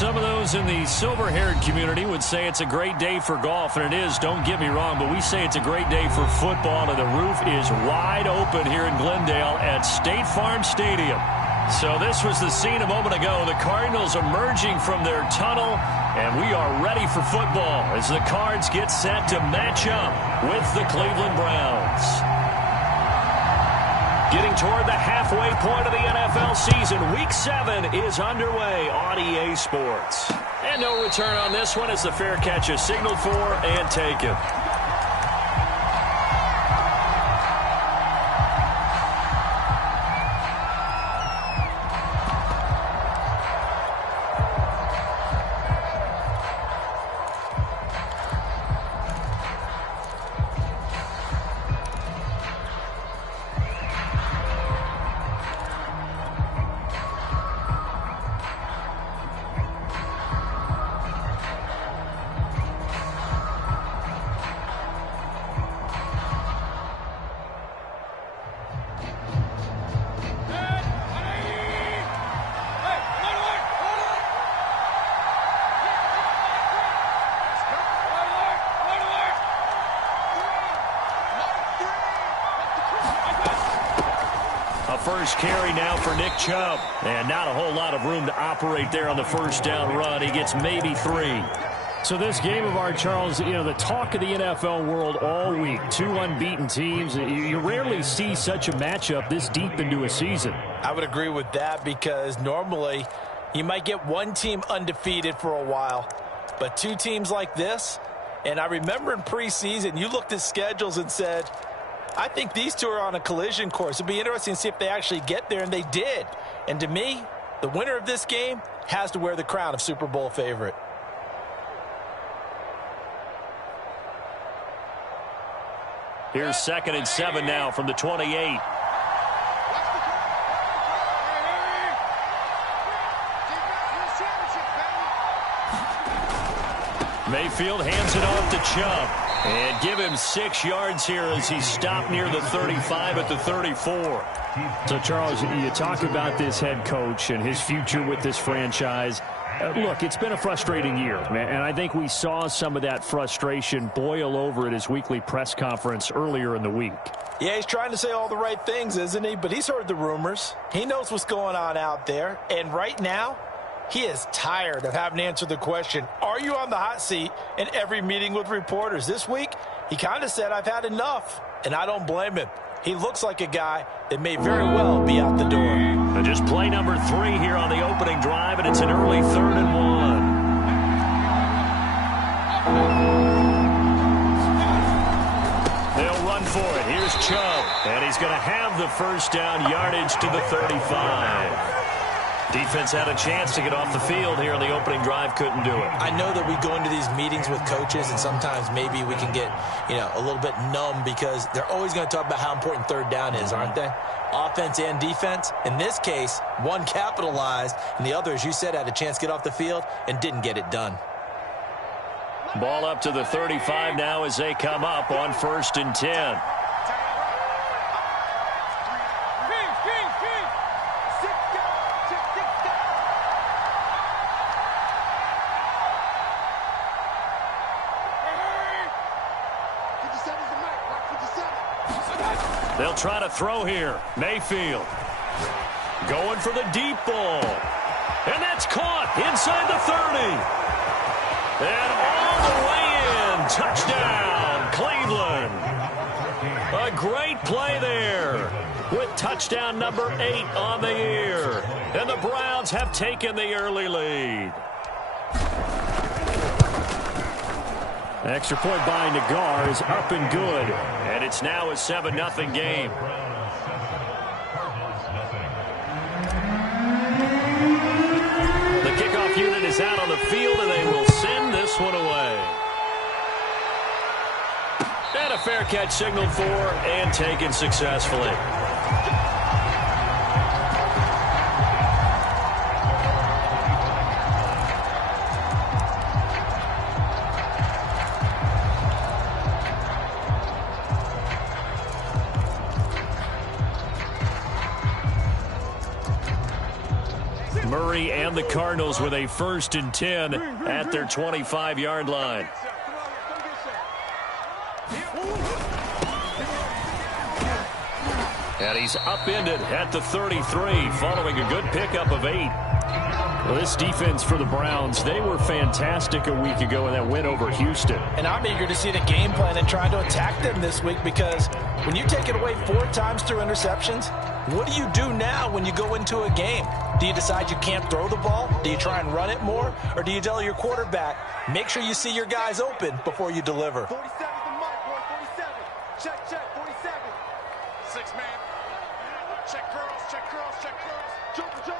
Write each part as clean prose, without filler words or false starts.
Some of those in the silver-haired community would say it's a great day for golf, and it is, don't get me wrong, but we say it's a great day for football, and the roof is wide open here in Glendale at State Farm Stadium. So this was the scene a moment ago. The Cardinals emerging from their tunnel, and we are ready for football as the Cards get set to match up with the Cleveland Browns. Getting toward the halfway point of the NFL season, Week 7 is underway on EA Sports. And no return on this one as the fair catch is signaled for and taken. First carry now for Nick Chubb. And not a whole lot of room to operate there on the first down run. He gets maybe 3. So this game of ours, Charles, you know, the talk of the NFL world all week. 2 unbeaten teams. You rarely see such a matchup this deep into a season. I would agree with that because normally you might get one team undefeated for a while. But 2 teams like this, and I remember in preseason you looked at schedules and said, I think these 2 are on a collision course. It'd be interesting to see if they actually get there, and they did. And to me, the winner of this game has to wear the crown of Super Bowl favorite. Here's 2nd and 7 now from the 28. Mayfield hands it off to Chubb. And give him 6 yards here as he stopped near the 35 at the 34. So, Charles, you talk about this head coach and his future with this franchise. Look, it's been a frustrating year, and I think we saw some of that frustration boil over at his weekly press conference earlier in the week. Yeah, he's trying to say all the right things, isn't he? But he's heard the rumors. He knows what's going on out there. And right now, he is tired of having to answer the question, are you on the hot seat in every meeting with reporters? This week, he kind of said, I've had enough, and I don't blame him. He looks like a guy that may very well be out the door. And just play number 3 here on the opening drive, and it's an early 3rd and 1. They'll run for it. Here's Chubb, and he's going to have the first down yardage to the 35. Defense had a chance to get off the field here on the opening drive, couldn't do it. I know that we go into these meetings with coaches, and sometimes maybe we can get, a little bit numb because they're always going to talk about how important 3rd down is, aren't they? Offense and defense. In this case, one capitalized, and the other, as you said, had a chance to get off the field and didn't get it done. Ball up to the 35 now as they come up on 1st and 10. They'll try to throw here. Mayfield going for the deep ball. And that's caught inside the 30. And all the way in. Touchdown, Cleveland. A great play there with touchdown number 8 on the year. And the Browns have taken the early lead. Extra point by Nagar is up and good. And it's now a 7-0 game. The kickoff unit is out on the field, and they will send this one away. And a fair catch signaled for and taken successfully. Murray and the Cardinals with a 1st and 10 at their 25-yard line. And he's upended at the 33 following a good pickup of 8. Well, this defense for the Browns, they were fantastic a week ago in that win over Houston. And I'm eager to see the game plan and try to attack them this week, because when you take it away 4 times through interceptions, what do you do now when you go into a game? Do you decide you can't throw the ball? Do you try and run it more? Or do you tell your quarterback, make sure you see your guys open before you deliver? 47 the mark, boy, 47. Check, 47. 6 man. Check curls, check curls, check curls. Joker.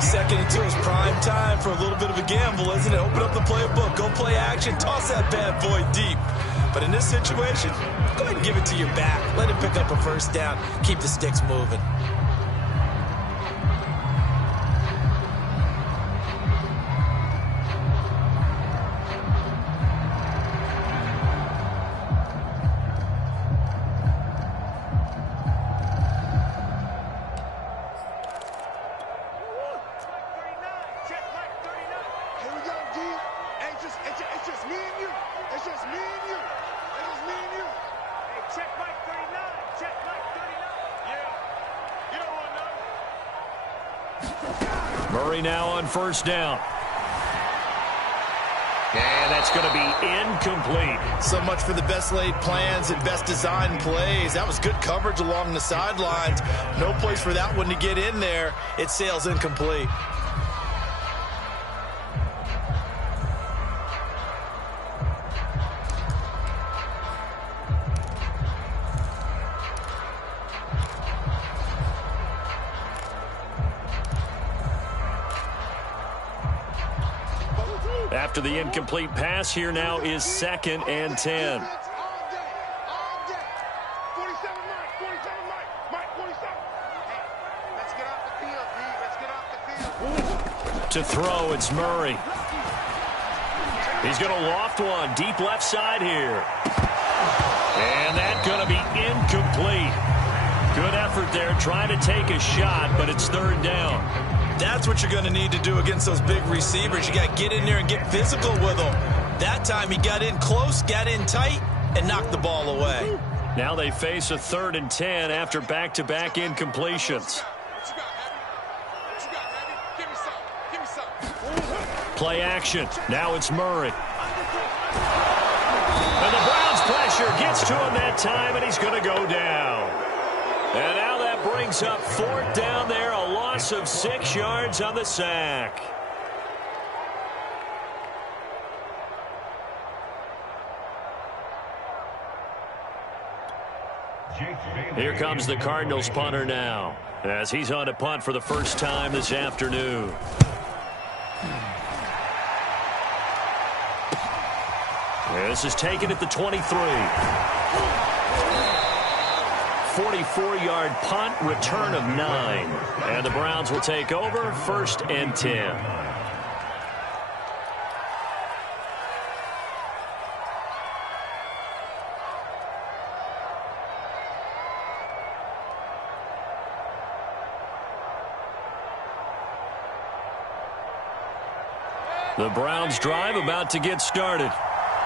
Second and 2 is prime time for a little bit of a gamble, isn't it? Open up the playbook, go play action, toss that bad boy deep. But in this situation, go ahead and give it to your back. Let him pick up a 1st down. Keep the sticks moving. Murray now on 1st down. And that's going to be incomplete. So much for the best laid plans and best designed plays. That was good coverage along the sidelines. No place for that one to get in there. It sails incomplete. After the incomplete pass, here now is 2nd and 10. To throw, it's Murray. He's going to loft one deep left side here. And that's going to be incomplete. Good effort there, trying to take a shot, but it's 3rd down. That's what you're going to need to do against those big receivers. You got to get in there and get physical with them. That time he got in close, got in tight, and knocked the ball away. Now they face a 3rd and 10 after back-to-back incompletions. Play action. Now it's Murray. And the Browns pressure gets to him that time, and he's going to go down. And now that brings up 4th down there, a loss of 6 yards on the sack. Here comes the Cardinals punter now, as he's on to punt for the first time this afternoon. This is taken at the 23. 44-yard punt, return of 9. And the Browns will take over, 1st and 10. The Browns drive about to get started.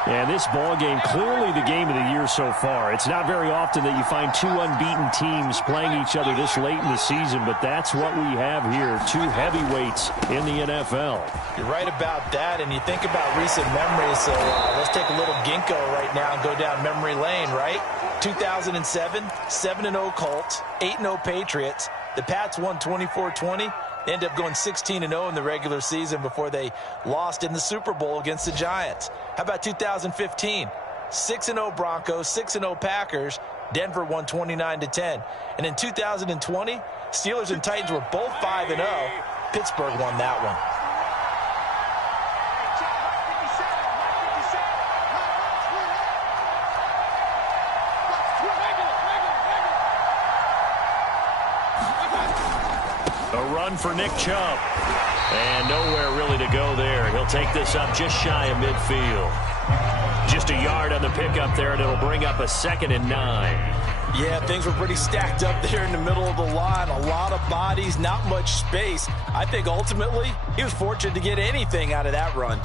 And this ball game, clearly the game of the year so far. It's not very often that you find 2 unbeaten teams playing each other this late in the season, but that's what we have here, 2 heavyweights in the NFL. You're right about that, and you think about recent memories, so let's take a little ginkgo right now and go down memory lane, right? 2007, 7-0 Colts, 8-0 Patriots. The Pats won 24-20. They ended up going 16-0 in the regular season before they lost in the Super Bowl against the Giants. How about 2015? 6-0 Broncos, 6-0 Packers. Denver won 29-10. And in 2020, Steelers and Titans were both 5-0. Pittsburgh won that one. For Nick Chubb. And nowhere really to go there. He'll take this up just shy of midfield. Just a yard on the pickup there, and it'll bring up a 2nd and 9. Yeah, things were pretty stacked up there in the middle of the line. A lot of bodies, not much space. I think ultimately he was fortunate to get anything out of that run.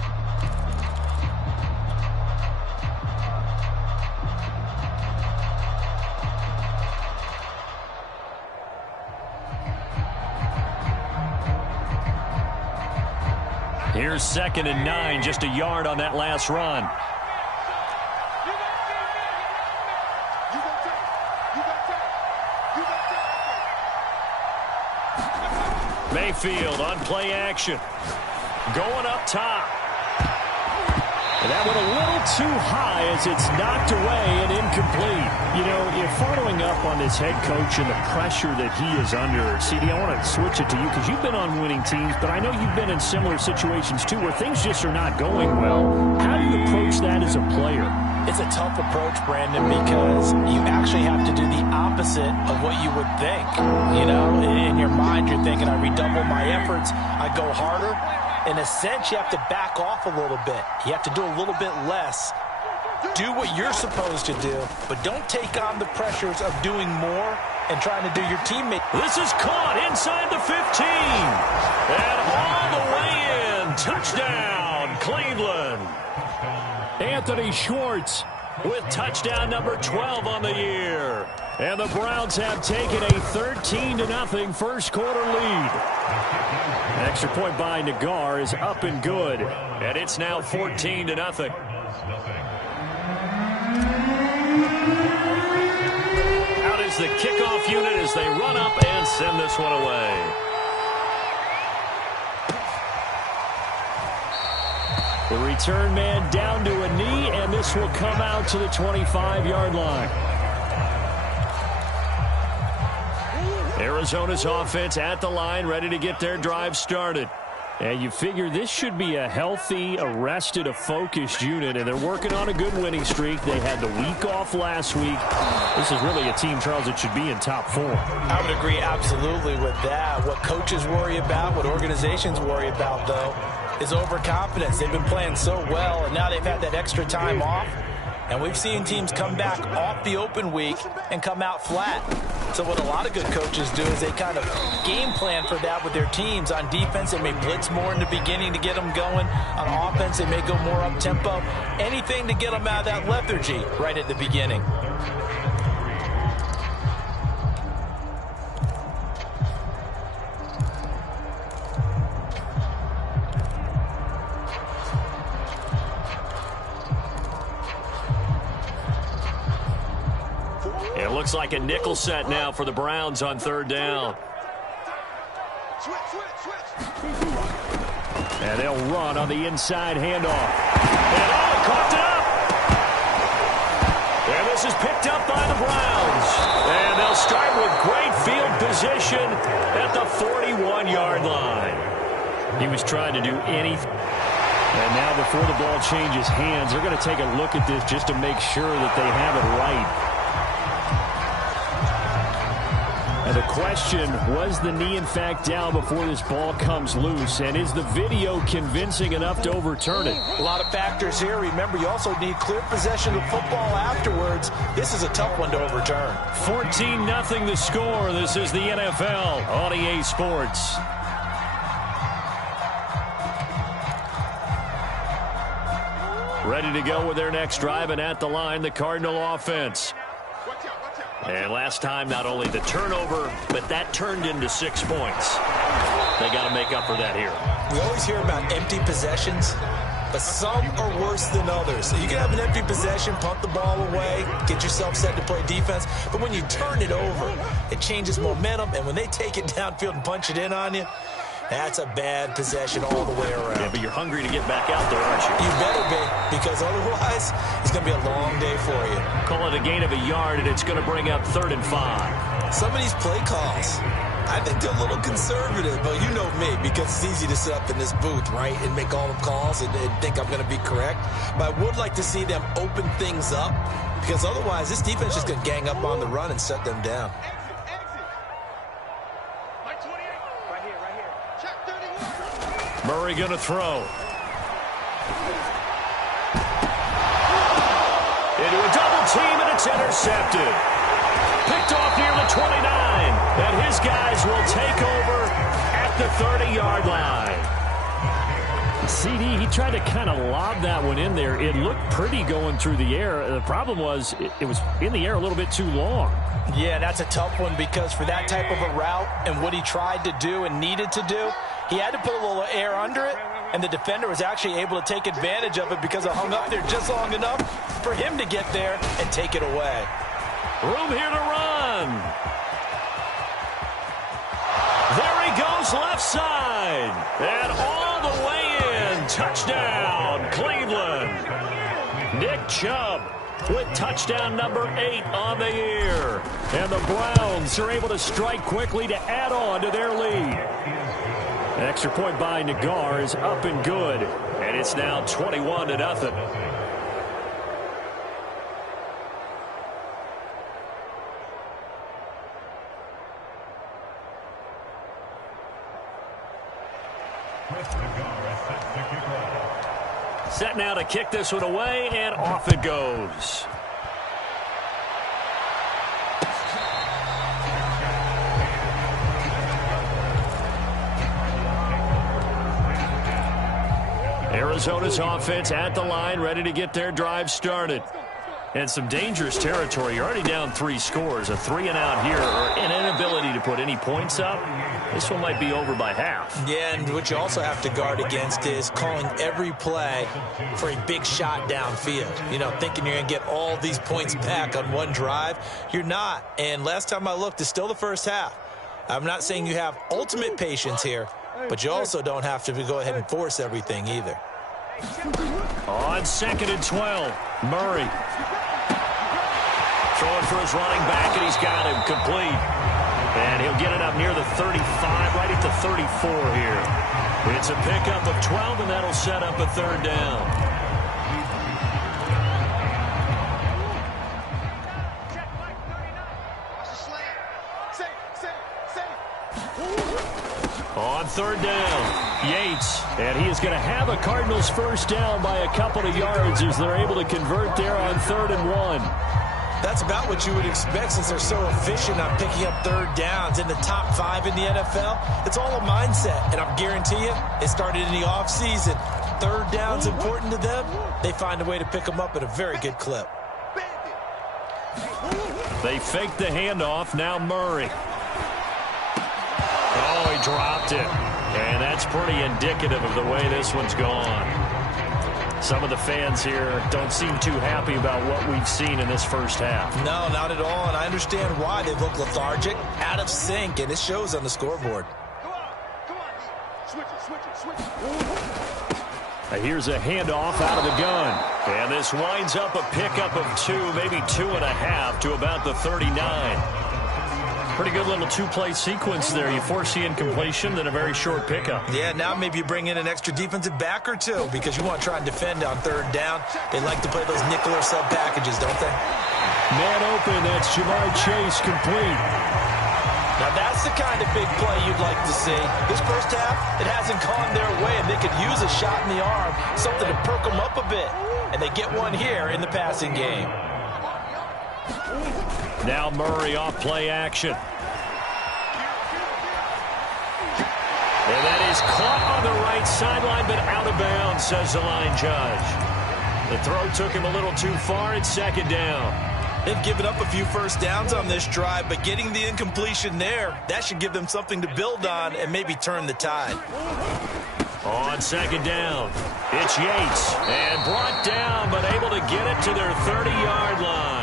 Here's 2nd and 9, just a yard on that last run. Mayfield on play action. Going up top. And that went a little too high as it's knocked away and incomplete. You know, if following up on this head coach and the pressure that he is under, CD, I want to switch it to you because you've been on winning teams, but I know you've been in similar situations too where things just are not going well. How do you approach that as a player? It's a tough approach, Brandon, because you actually have to do the opposite of what you would think. You know, in your mind, you're thinking, I redouble my efforts, I go harder. In a sense, you have to back off a little bit. You have to do a little bit less. Do what you're supposed to do, but don't take on the pressures of doing more and trying to do your teammate. This is caught inside the 15. And all the way in. Touchdown, Cleveland. Anthony Schwartz with touchdown number 12 on the year. And the Browns have taken a 13-0 first quarter lead. An extra point by Nagar is up and good. And it's now 14-0. Out is the kickoff unit as they run up and send this one away. The return man down to a knee, and this will come out to the 25-yard line. Arizona's offense at the line, ready to get their drive started. And you figure this should be a healthy, arrested, a focused unit, and they're working on a good winning streak. They had the week off last week. This is really a team, Charles, that should be in top 4. I would agree absolutely with that. What coaches worry about, what organizations worry about, though, is overconfidence. They've been playing so well, and now they've had that extra time off. And we've seen teams come back off the open week and come out flat. So what a lot of good coaches do is they kind of game plan for that with their teams. On defense, they may blitz more in the beginning to get them going. On offense, they may go more up-tempo. Anything to get them out of that lethargy right at the beginning. It looks like a nickel set now for the Browns on 3rd down. And they'll run on the inside handoff. And coughed it up. And this is picked up by the Browns. And they'll start with great field position at the 41-yard line. He was trying to do anything. And now before the ball changes hands, they're going to take a look at this just to make sure that they have it right. And the question, was the knee in fact down before this ball comes loose? And is the video convincing enough to overturn it? A lot of factors here. Remember, you also need clear possession of football afterwards. This is a tough one to overturn. 14-0 the score. This is the NFL on EA Sports. Ready to go with their next drive, and at the line, the Cardinal offense. And last time, not only the turnover, but that turned into 6 points. They got to make up for that here. We always hear about empty possessions, but some are worse than others. So you can have an empty possession, punt the ball away, get yourself set to play defense. But when you turn it over, it changes momentum. And when they take it downfield and punch it in on you, that's a bad possession all the way around. Yeah, but you're hungry to get back out there, aren't you? You better be, because otherwise it's going to be a long day for you. Call it a gain of a yard, and it's going to bring up 3rd and 5. Some of these play calls, I think they're a little conservative, but you know me, because it's easy to sit up in this booth, right, and make all the calls and think I'm going to be correct. But I would like to see them open things up, because otherwise this defense is just going to gang up on the run and shut them down. Murray going to throw. Into a double team, and it's intercepted. Picked off near the 29, and his guys will take over at the 30-yard line. CD, he tried to kind of lob that one in there. It looked pretty going through the air. The problem was it was in the air a little bit too long. Yeah, that's a tough one because for that type of a route and what he tried to do and needed to do, he had to put a little air under it, and the defender was actually able to take advantage of it because it hung up there just long enough for him to get there and take it away. Room here to run. There he goes, left side. And all the way in. Touchdown, Cleveland. Nick Chubb with touchdown number 8 on the year. And the Browns are able to strike quickly to add on to their lead. An extra point by Nagar is up and good. And it's now 21-0. Set now to kick this one away, and off it goes. Arizona's offense at the line, ready to get their drive started. And some dangerous territory. You're already down 3 scores. A 3-and-out here, or an inability to put any points up. This one might be over by half. Yeah, and what you also have to guard against is calling every play for a big shot downfield. You know, thinking you're going to get all these points back on one drive. You're not. And last time I looked, it's still the first half. I'm not saying you have ultimate patience here, but you also don't have to go ahead and force everything either. On 2nd and 12, Murray. Throwing for his running back, and he's got him complete. And he'll get it up near the 35, right at the 34 here. It's a pickup of 12, and that'll set up a 3rd down. On 3rd down, Yates. And he is going to have a Cardinals 1st down by a couple of yards as they're able to convert there on 3rd and 1. That's about what you would expect since they're so efficient on picking up 3rd downs in the top 5 in the NFL. It's all a mindset, and I guarantee you it started in the offseason. 3rd down's important to them. They find a way to pick them up at a very good clip. They fake the handoff. Now Murray. Oh, he dropped it. And that's pretty indicative of the way this one's gone. Some of the fans here don't seem too happy about what we've seen in this first half. No, not at all, and I understand why. They look lethargic, out of sync, and it shows on the scoreboard. Here's a handoff out of the gun. And this winds up a pickup of 2, maybe 2.5 to about the 39. Pretty good little 2-play sequence there. You force the incompletion, then a very short pickup. Yeah, now maybe you bring in an extra defensive back or 2 because you want to try and defend on 3rd down. They like to play those nickel or sub packages, don't they? Man open, that's Ja'Marr Chase complete. Now that's the kind of big play you'd like to see. This first half, it hasn't gone their way, and they could use a shot in the arm, something to perk them up a bit. And they get one here in the passing game. Now Murray off play action. And that is caught on the right sideline, but out of bounds, says the line judge. The throw took him a little too far. It's 2nd down. They've given up a few first downs on this drive, but getting the incompletion there, that should give them something to build on and maybe turn the tide. On 2nd down, it's Yates. And brought down, but able to get it to their 30-yard line.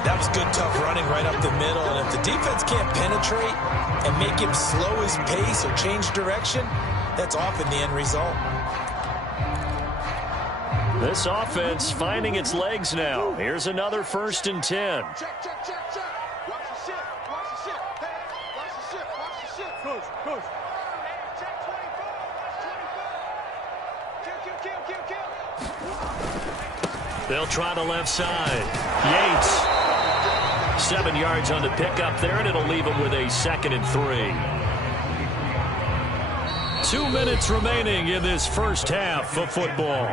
That was good, tough running right up the middle. And if the defense can't penetrate and make him slow his pace or change direction, that's often the end result. This offense finding its legs now. Here's another 1st and 10. Check, check, check, check. Watch the shift. Watch the shift. Hey, watch the shift. Watch the shift. Coach. Hey, check 24. Watch 24. Kill. They'll try the left side. Yates. 7 yards on the pickup there, and it'll leave him with a 2nd and 3. 2 minutes remaining in this first half of football.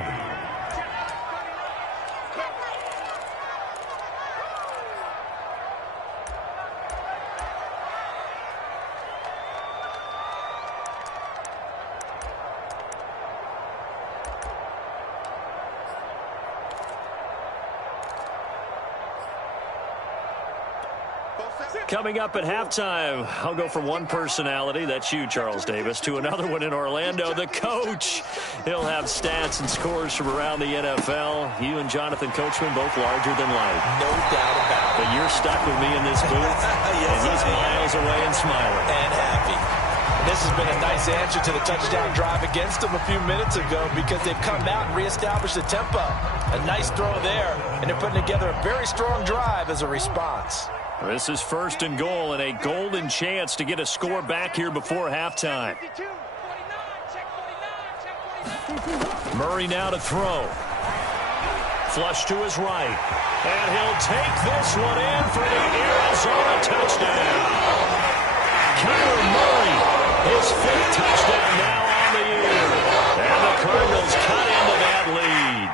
Coming up at halftime, I'll go from one personality, that's you, Charles Davis, to another one in Orlando, the coach. He'll have stats and scores from around the NFL. You and Jonathan Coachman both larger than life. No doubt about it. But you're stuck with me in this booth, yes, and he's miles away and smiling. And happy. And this has been a nice answer to the touchdown drive against them a few minutes ago because they've come out and reestablished the tempo. A nice throw there, and they're putting together a very strong drive as a response. This is 1st and goal and a golden chance to get a score back here before halftime. Murray now to throw. Flush to his right. And he'll take this one in for the Arizona touchdown. Kyler Murray, his 5th touchdown now on the year. And the Cardinals cut into that lead.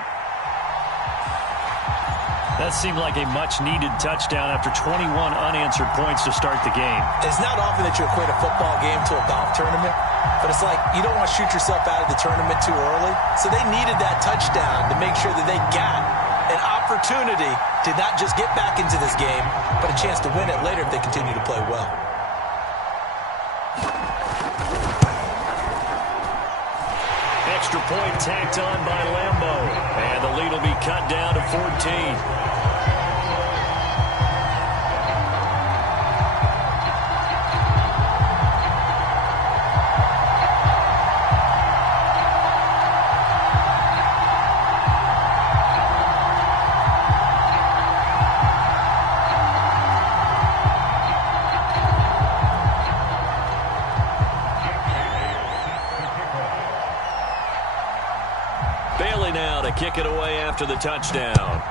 That seemed like a much-needed touchdown after 21 unanswered points to start the game. It's not often that you equate a football game to a golf tournament, but it's like you don't want to shoot yourself out of the tournament too early. So they needed that touchdown to make sure that they got an opportunity to not just get back into this game, but a chance to win it later if they continue to play well. Extra point tacked on by Lambo. And the lead will be cut down to 14. Bailey now to kick it away after the touchdown.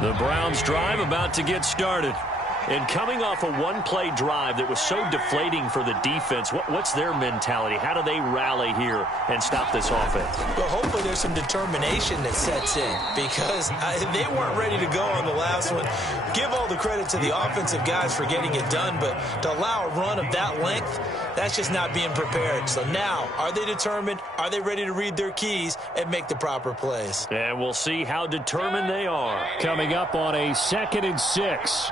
The Browns drive about to get started. And coming off a one-play drive that was so deflating for the defense, what's their mentality? How do they rally here and stop this offense? Well, hopefully there's some determination that sets in because they weren't ready to go on the last one. Give all the credit to the offensive guys for getting it done, but to allow a run of that length, that's just not being prepared. So now, are they determined? Are they ready to read their keys and make the proper plays? And we'll see how determined they are. Coming up on a 2nd and 6.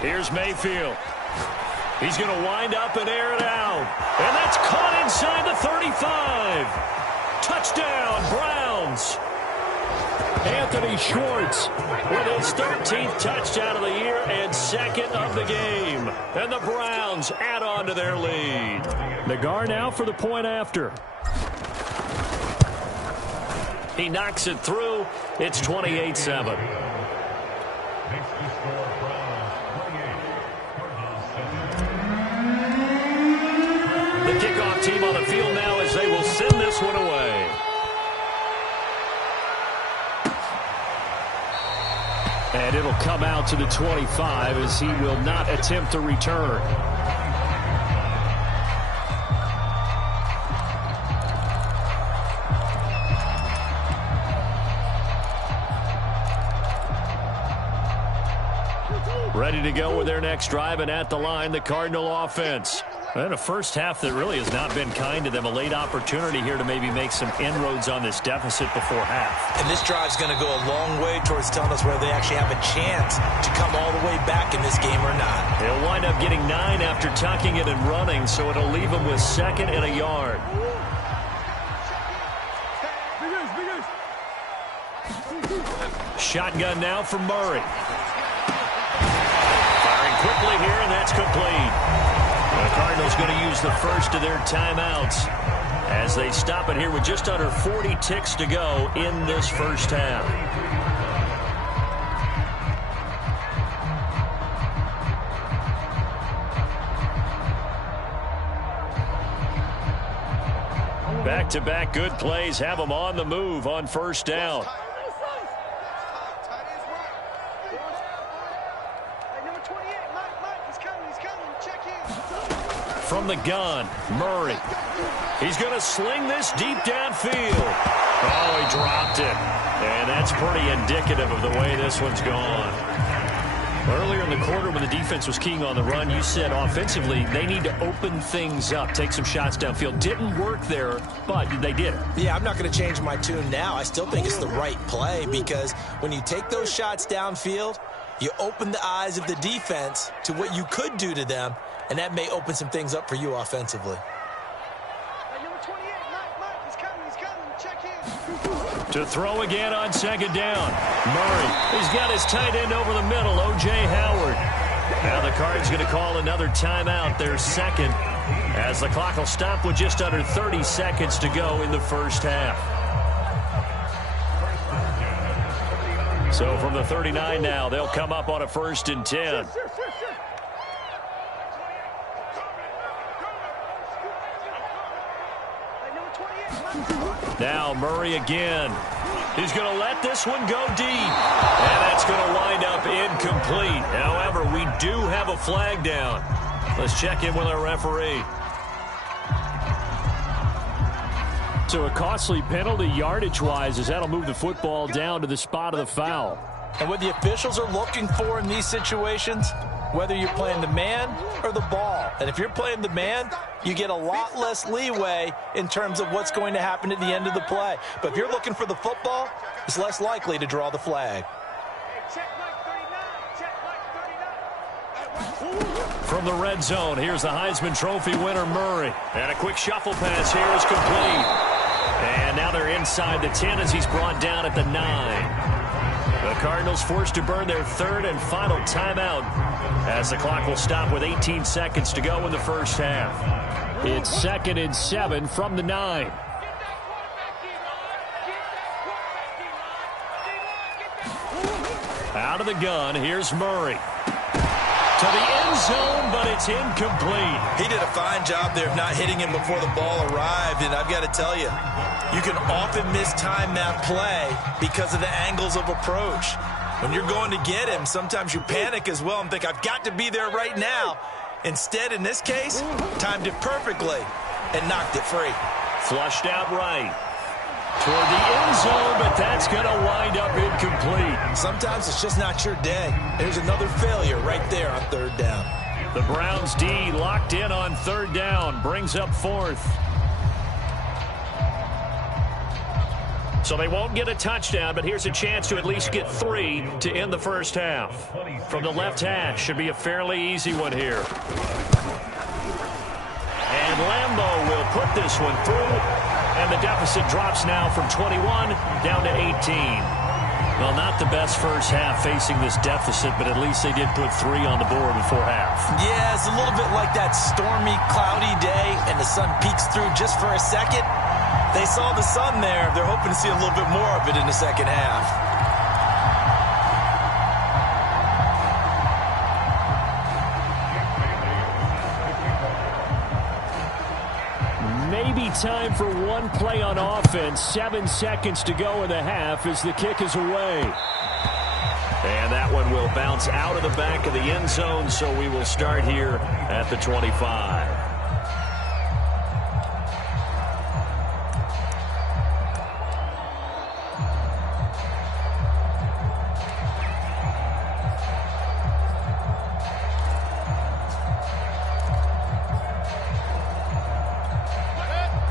Here's Mayfield. He's going to wind up and air it out. And that's caught inside the 35. Touchdown, Browns. Anthony Schwartz with his 13th touchdown of the year and 2nd of the game. And the Browns add on to their lead. Nagar now for the point after. He knocks it through. It's 28-7. The kickoff team on the field now as they will send this one away. And it'll come out to the 25 as he will not attempt to return. Ready to go with their next drive, and at the line, the Cardinal offense. And a first half that really has not been kind to them. A late opportunity here to maybe make some inroads on this deficit before half. And this drive's going to go a long way towards telling us whether they actually have a chance to come all the way back in this game or not. They'll wind up getting 9 after tucking it and running, so it'll leave them with 2nd and a yard. Shotgun now for Murray. Firing quickly here, and that's complete. The Cardinals going to use the first of their timeouts as they stop it here with just under 40 ticks to go in this first half. Back-to-back good plays have them on the move on first down. Tight is right. from the gun. Murray. He's going to sling this deep downfield. Oh, he dropped it. And that's pretty indicative of the way this one's gone. Earlier in the quarter when the defense was keying on the run, you said offensively they need to open things up, take some shots downfield. Didn't work there, but they did it. Yeah, I'm not going to change my tune now. I still think it's the right play because when you take those shots downfield, you open the eyes of the defense to what you could do to them, and that may open some things up for you offensively. To throw again on second down. Murray, he's got his tight end over the middle, O.J. Howard. Now the Cards going to call another timeout, their second, as the clock will stop with just under 30 seconds to go in the first half. So from the 39 now, they'll come up on a 1st and 10. Now Murray again. He's going to let this one go deep. And that's going to wind up incomplete. However, we do have a flag down. Let's check in with our referee. So a costly penalty yardage-wise as that'll move the football down to the spot of the foul. And what the officials are looking for in these situations, whether you're playing the man or the ball. And if you're playing the man, you get a lot less leeway in terms of what's going to happen at the end of the play. But if you're looking for the football, it's less likely to draw the flag. From the red zone, here's the Heisman Trophy winner, Murray. And a quick shuffle pass here is complete. And now they're inside the 10 as he's brought down at the 9. The Cardinals forced to burn their 3rd and final timeout as the clock will stop with 18 seconds to go in the first half. It's 2nd and 7 from the 9. Out of the gun, here's Murray. To the end zone, but it's incomplete. He did a fine job there of not hitting him before the ball arrived, and I've got to tell you, you can often mistime that play because of the angles of approach. When you're going to get him, sometimes you panic as well and think, I've got to be there right now. Instead, in this case, timed it perfectly and knocked it free. Flushed out right. Toward the end zone, but that's going to wind up incomplete. Sometimes it's just not your day. There's another failure right there on 3rd down. The Browns D locked in on 3rd down, brings up 4th. So they won't get a touchdown, but here's a chance to at least get 3 to end the first half. From the left hash, should be a fairly easy one here. And Lambeau will put this one through. And the deficit drops now from 21 down to 18. Well, not the best first half facing this deficit, but at least they did put 3 on the board before half. Yeah, it's a little bit like that stormy, cloudy day, and the sun peeks through just for a second. They saw the sun there. They're hoping to see a little bit more of it in the second half. Maybe time for one play on offense. 7 seconds to go in the half as the kick is away. And that one will bounce out of the back of the end zone, so we will start here at the 25.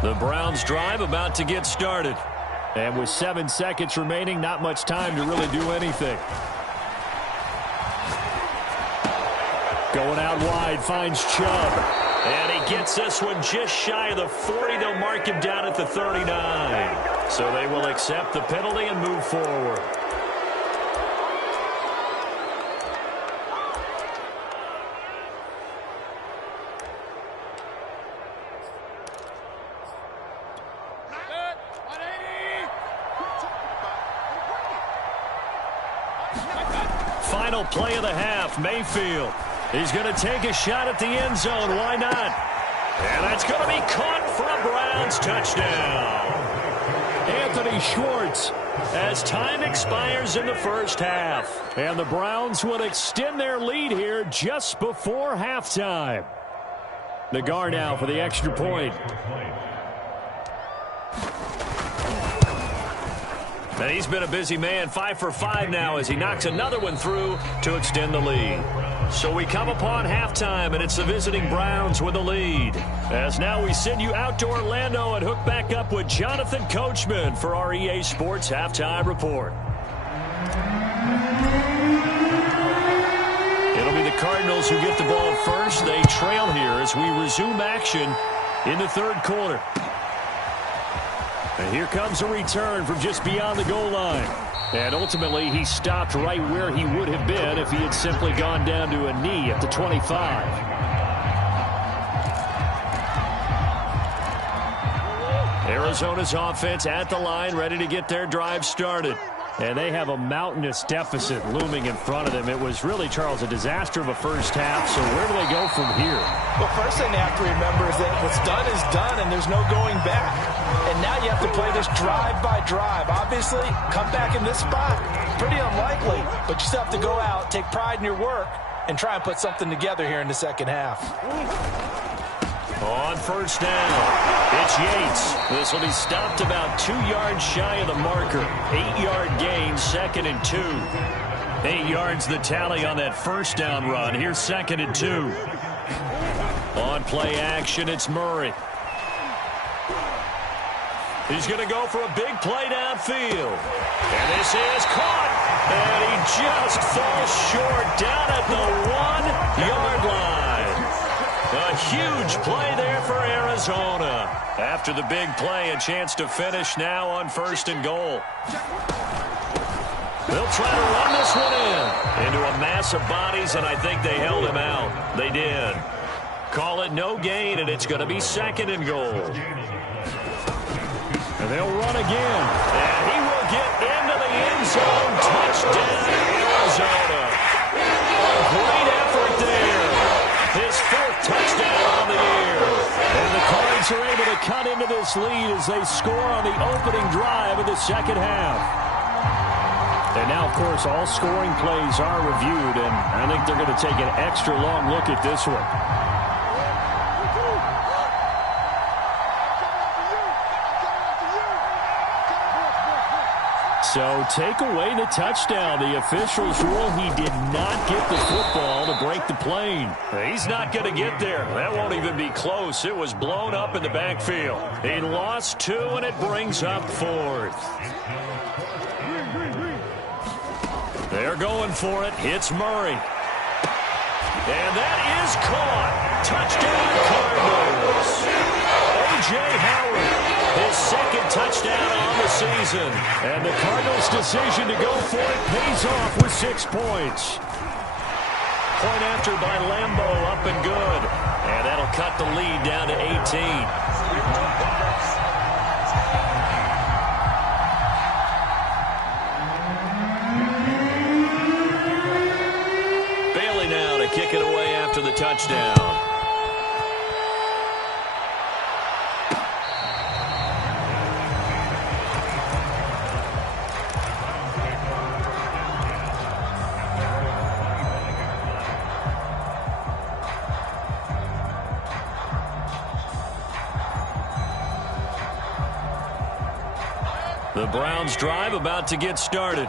The Browns drive about to get started. And with 7 seconds remaining, not much time to really do anything. Going out wide, finds Chubb. And he gets this one just shy of the 40. They'll mark him down at the 39. So they will accept the penalty and move forward. Final play of the half, Mayfield. He's going to take a shot at the end zone. Why not? And that's going to be caught for a Browns touchdown. Anthony Schwartz. As time expires in the first half. And the Browns will extend their lead here just before halftime. Nagar now for the extra point. And he's been a busy man, 5 for 5 now as he knocks another one through to extend the lead. So we come upon halftime, and it's the visiting Browns with the lead. As now we send you out to Orlando and hook back up with Jonathan Coachman for our EA Sports Halftime Report. It'll be the Cardinals who get the ball first. They trail here as we resume action in the third quarter. And here comes a return from just beyond the goal line. And ultimately, he stopped right where he would have been if he had simply gone down to a knee at the 25. Arizona's offense at the line, ready to get their drive started. And they have a mountainous deficit looming in front of them. It was really, Charles, a disaster of a first half. So where do they go from here? Well, first thing they have to remember is that what's done is done, and there's no going back. And now you have to play this drive by drive. Obviously, come back in this spot, pretty unlikely. But you still have to go out, take pride in your work, and try and put something together here in the second half. On first down, it's Yates. This will be stopped about 2 yards shy of the marker. 8-yard gain, 2nd and 2. 8 yards the tally on that first down run. Here's 2nd and 2. On play action, it's Murray. He's going to go for a big play downfield. And this is caught. And he just falls short down at the 1-yard line. A huge play there for Arizona. After the big play, a chance to finish now on 1st and goal. They'll try to run this one into a mass of bodies, and I think they held him out. They did. Call it no gain, and it's going to be 2nd and goal. And they'll run again. And he will get into the end zone. Touchdown, Arizona. A great effort there. His 4th touchdown on the year. And the Cards are able to cut into this lead as they score on the opening drive of the second half. And now, of course, all scoring plays are reviewed, and I think they're going to take an extra long look at this one. So take away the touchdown. The officials rule he did not get the football to break the plane. He's not going to get there. That won't even be close. It was blown up in the backfield. He lost 2, and it brings up 4th. They're going for it. It's Murray. And that is caught. Touchdown, Cardinals. A.J. Howard, his 2nd touchdown on the season. And the Cardinals' decision to go for it pays off with 6 points. Point after by Lambo, up and good. And that'll cut the lead down to 18. Bailey now to kick it away after the touchdown. The Browns drive about to get started.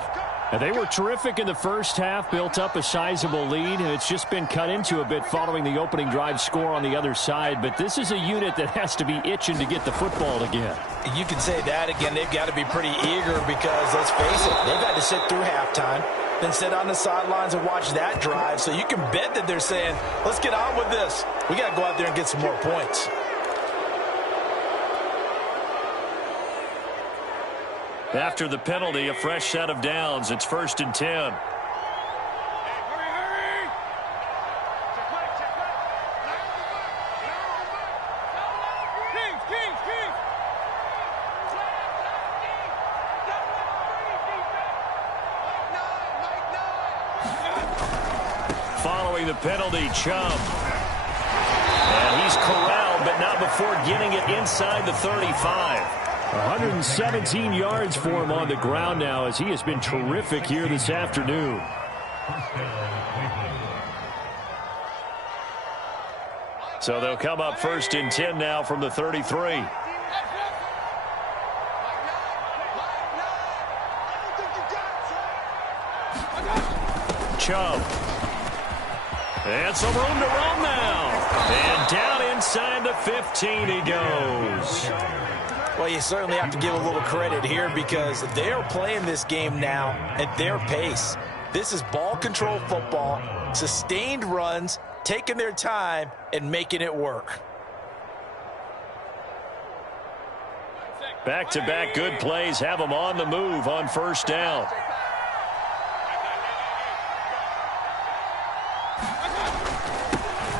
And they were terrific in the first half, built up a sizable lead, and it's just been cut into a bit following the opening drive score on the other side. But this is a unit that has to be itching to get the football again. You can say that again. They've got to be pretty eager because, let's face it, they've had to sit through halftime, then sit on the sidelines and watch that drive. So you can bet that they're saying, let's get on with this. We got to go out there and get some more points. After the penalty, a fresh set of downs. It's 1st and 10. Following the penalty, Chubb. And he's corralled, but not before getting it inside the 35. 117 yards for him on the ground now as he has been terrific here this afternoon. So they'll come up 1st and 10 now from the 33. Chubb. And some room to run now. And down inside the 15 he goes. Well, you certainly have to give a little credit here because they're playing this game now at their pace. This is ball control football, sustained runs, taking their time and making it work. Back-to-back good plays have them on the move on 1st down.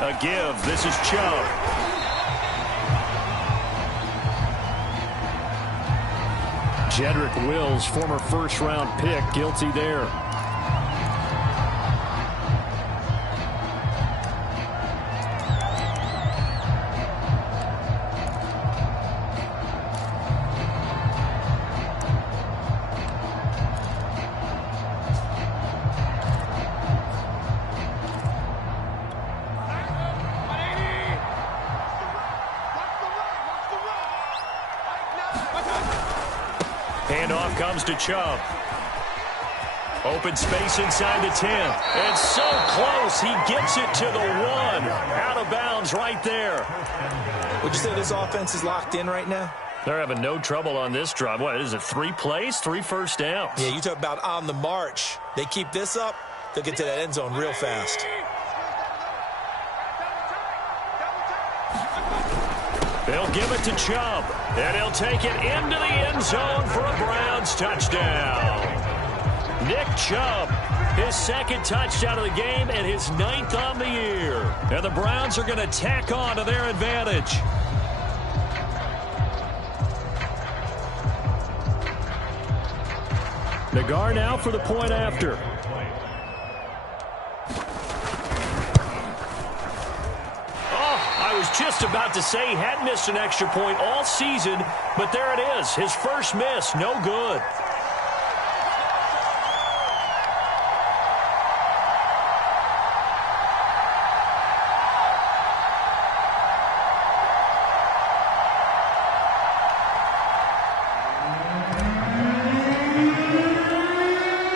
A give. This is Chubb. Jedrick Wills, former 1st-round pick, guilty there. Handoff comes to Chubb. Open space inside the 10. And so close, he gets it to the 1. Out of bounds right there. Would you say this offense is locked in right now? They're having no trouble on this drive. What is it, 3 plays, 3 first downs? Yeah, you talk about on the march. They keep this up, they'll get to that end zone real fast. They'll give it to Chubb, and he'll take it into the end zone for a Browns touchdown. Nick Chubb, his 2nd touchdown of the game and his 9th on the year. And the Browns are going to tack on to their advantage. Nagar now for the point after. I was just about to say he hadn't missed an extra point all season, but there it is. His first miss, no good.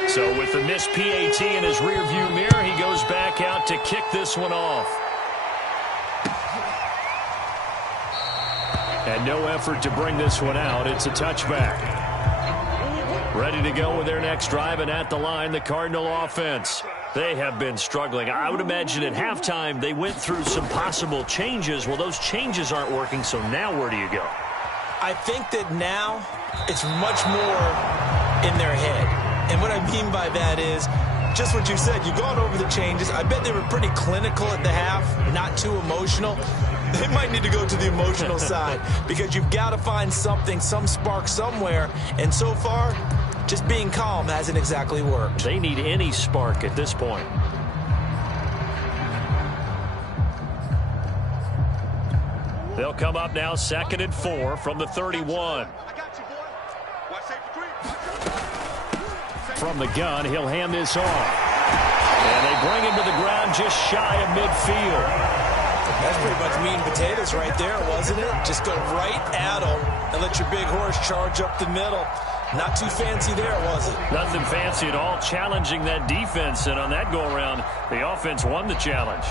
So with the missed PAT in his rearview mirror, he goes back out to kick this one off. And no effort to bring this one out. It's a touchback. Ready to go with their next drive, and at the line, the Cardinal offense. They have been struggling. I would imagine at halftime they went through some possible changes. Well, those changes aren't working, so now where do you go? I think that now it's much more in their head. And what I mean by that is just what you said. You've gone over the changes. I bet they were pretty clinical at the half, not too emotional. They might need to go to the emotional side because you've got to find something, some spark somewhere. And so far, just being calm hasn't exactly worked. They need any spark at this point. They'll come up now 2nd and 4 from the 31. From the gun, he'll hand this off. And they bring him to the ground just shy of midfield. That's pretty much meat and potatoes right there, wasn't it? Just go right at them and let your big horse charge up the middle. Not too fancy there, was it? Nothing fancy at all, challenging that defense. And on that go-around, the offense won the challenge.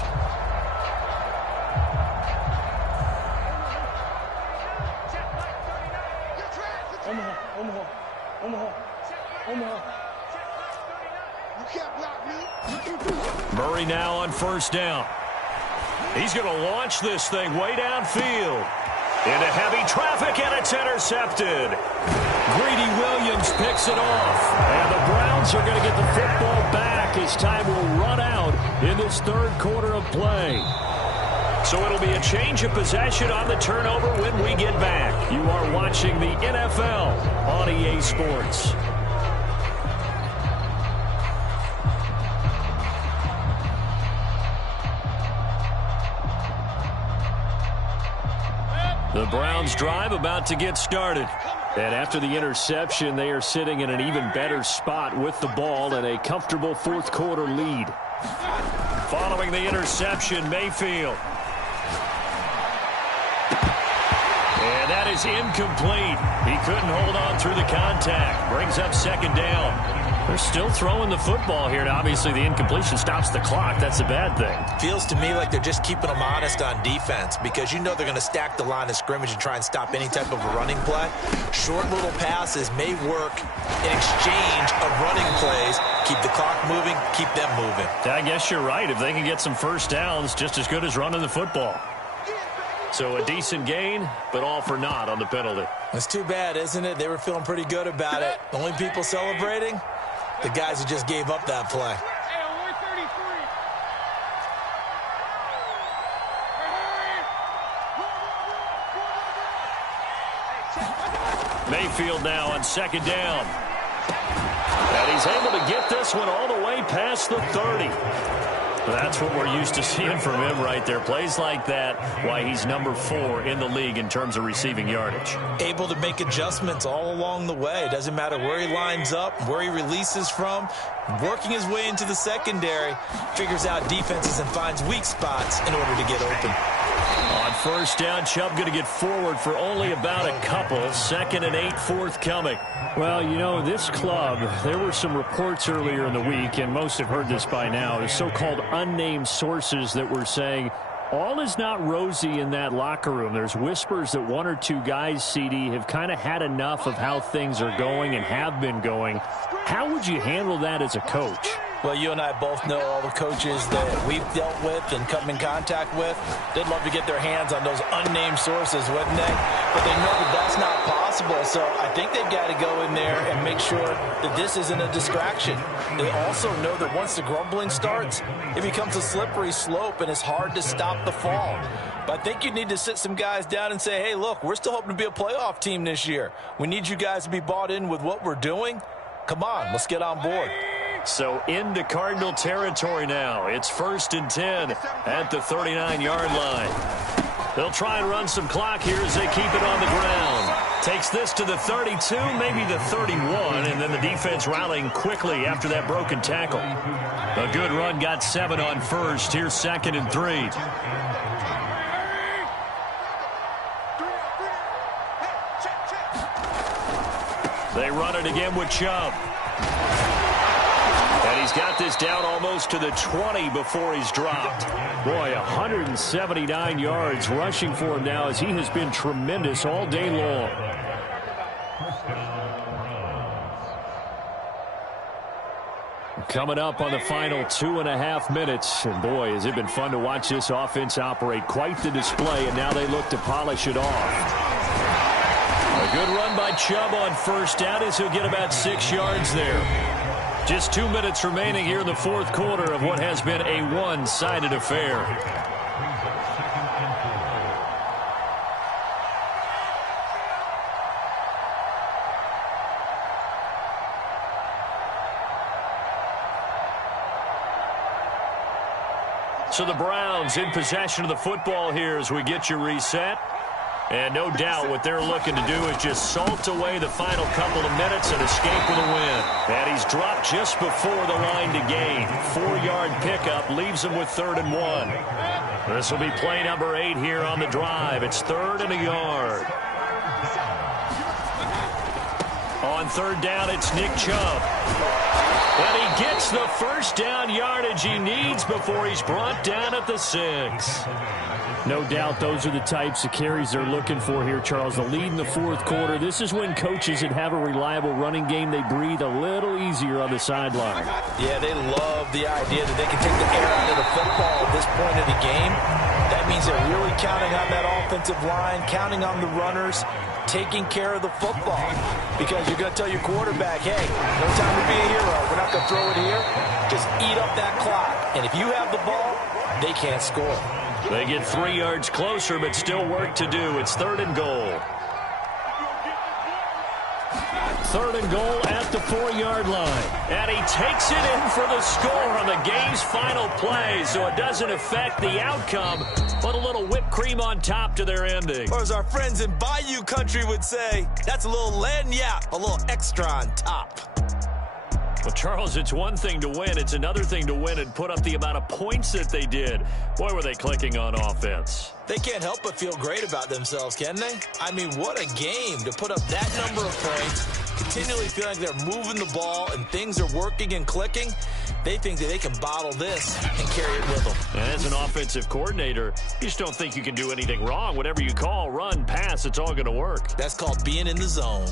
Murray now on 1st down. He's going to launch this thing way downfield. Into heavy traffic, and it's intercepted. Greedy Williams picks it off. And the Browns are going to get the football back as time will run out in this 3rd quarter of play. So it'll be a change of possession on the turnover when we get back. You are watching the NFL on EA Sports. The Browns drive about to get started. And after the interception, they are sitting in an even better spot with the ball and a comfortable 4th quarter lead. Following the interception, Mayfield. is incomplete. He couldn't hold on through the contact. Brings up second down. They're still throwing the football here, and obviously the incompletion stops the clock. That's a bad thing. Feels to me like they're just keeping them honest on defense because you know they're going to stack the line of scrimmage and try and stop any type of a running play. Short little passes may work in exchange of running plays. Keep the clock moving, keep them moving. I guess you're right. If they can get some first downs, just as good as running the football. So a decent gain, but all for naught on the penalty. It's too bad, isn't it? They were feeling pretty good about it. The only people celebrating, the guys who just gave up that play. Mayfield now on second down. And he's able to get this one all the way past the 30. That's what we're used to seeing from him right there. Plays like that, why he's number 4 in the league in terms of receiving yardage. Able to make adjustments all along the way. It doesn't matter where he lines up, where he releases from. Working his way into the secondary, figures out defenses and finds weak spots in order to get open. On first down, Chubb going to get forward for only about a couple. 2nd and 8 forthcoming. Well, you know, this club, there were some reports earlier in the week, and most have heard this by now, the so-called unnamed sources that were saying all is not rosy in that locker room. There's whispers that 1 or 2 guys, CD, have kind of had enough of how things are going and have been going. How would you handle that as a coach? Well, you and I both know all the coaches that we've dealt with and come in contact with. They'd love to get their hands on those unnamed sources, wouldn't they? But they know that that's not possible, so I think they've got to go in there and make sure that this isn't a distraction. They also know that once the grumbling starts, it becomes a slippery slope, and it's hard to stop the fall. But I think you need to sit some guys down and say, hey, look, we're still hoping to be a playoff team this year. We need you guys to be bought in with what we're doing. Come on, let's get on board. So into Cardinal territory now. It's 1st and 10 at the 39-yard line. They'll try and run some clock here as they keep it on the ground. Takes this to the 32, maybe the 31, and then the defense rallying quickly after that broken tackle. A good run, got 7 on first. Here's 2nd and 3. They run it again with Chubb. And he's got this down almost to the 20 before he's dropped. Boy, 179 yards rushing for him now as he has been tremendous all day long. Coming up on the final 2.5 minutes. And boy, has it been fun to watch this offense operate. Quite the display, and now they look to polish it off. A good run by Chubb on first down as he'll get about 6 yards there. Just 2 minutes remaining here in the 4th quarter of what has been a one-sided affair. So the Browns in possession of the football here as we get you reset. And no doubt what they're looking to do is just salt away the final couple of minutes and escape with a win. And he's dropped just before the line to gain. 4-yard pickup leaves him with 3rd and 1. This will be play number 8 here on the drive. It's 3rd and a yard. On 3rd down, it's Nick Chubb. And he gets the first down yardage he needs before he's brought down at the 6. No doubt those are the types of carries they're looking for here, Charles. The lead in the 4th quarter. This is when coaches that have a reliable running game, they breathe a little easier on the sideline. Yeah, they love the idea that they can take the air out of the football at this point of the game. That means they're really counting on that offensive line, counting on the runners, taking care of the football. Because you're going to tell your quarterback, hey, no time to be a hero. We're not going to throw it here. Just eat up that clock. And if you have the ball, they can't score. They get 3 yards closer, but still work to do. It's 3rd and goal. 3rd and goal at the 4-yard line. And he takes it in for the score on the game's final play, so it doesn't affect the outcome, but a little whipped cream on top to their ending. Or as our friends in Bayou Country would say, that's a little lagniappe, a little extra on top. Well, Charles, it's one thing to win. It's another thing to win and put up the amount of points that they did. Boy, were they clicking on offense. They can't help but feel great about themselves, can they? I mean, what a game to put up that number of points, continually feeling like they're moving the ball and things are working and clicking. They think that they can bottle this and carry it with them. And as an offensive coordinator, you just don't think you can do anything wrong. Whatever you call, run, pass, it's all going to work. That's called being in the zone.